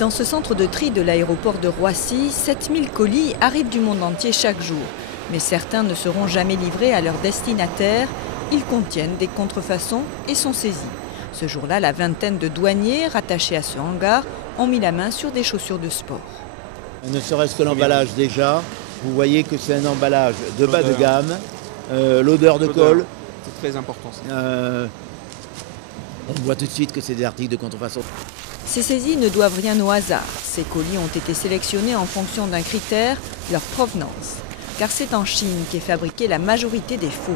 Dans ce centre de tri de l'aéroport de Roissy, 7000 colis arrivent du monde entier chaque jour. Mais certains ne seront jamais livrés à leur destinataire. Ils contiennent des contrefaçons et sont saisis. Ce jour-là, la vingtaine de douaniers rattachés à ce hangar ont mis la main sur des chaussures de sport. Ne serait-ce que l'emballage déjà, vous voyez que c'est un emballage de bas de gamme, l'odeur de colle. C'est très important ça. On voit tout de suite que c'est des articles de contrefaçon. Ces saisies ne doivent rien au hasard. Ces colis ont été sélectionnés en fonction d'un critère, leur provenance. Car c'est en Chine qu'est fabriquée la majorité des faux.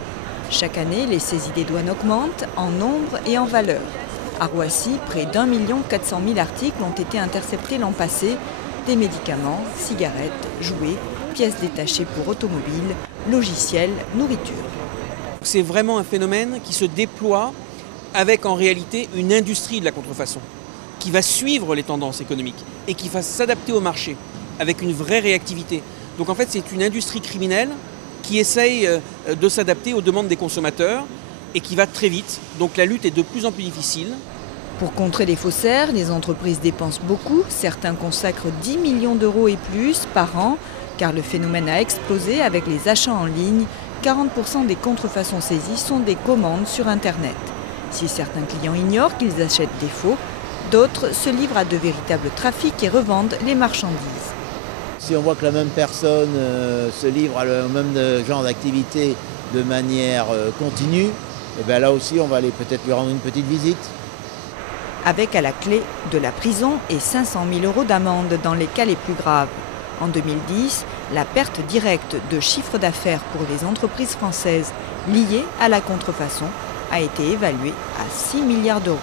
Chaque année, les saisies des douanes augmentent en nombre et en valeur. À Roissy, près d'1 400 000 articles ont été interceptés l'an passé. Des médicaments, cigarettes, jouets, pièces détachées pour automobiles, logiciels, nourriture. C'est vraiment un phénomène qui se déploie avec en réalité une industrie de la contrefaçon qui va suivre les tendances économiques et qui va s'adapter au marché avec une vraie réactivité. Donc en fait, c'est une industrie criminelle qui essaye de s'adapter aux demandes des consommateurs et qui va très vite. Donc la lutte est de plus en plus difficile. Pour contrer les faussaires, les entreprises dépensent beaucoup. Certains consacrent 10 millions d'euros et plus par an, car le phénomène a explosé avec les achats en ligne. 40% des contrefaçons saisies sont des commandes sur Internet. Si certains clients ignorent qu'ils achètent des faux, d'autres se livrent à de véritables trafics et revendent les marchandises. Si on voit que la même personne se livre à le même genre d'activité de manière continue, et bien là aussi on va aller peut-être lui rendre une petite visite. Avec à la clé de la prison et 500 000 euros d'amende dans les cas les plus graves. En 2010, la perte directe de chiffre d'affaires pour les entreprises françaises liées à la contrefaçon a été évaluée à 6 milliards d'euros.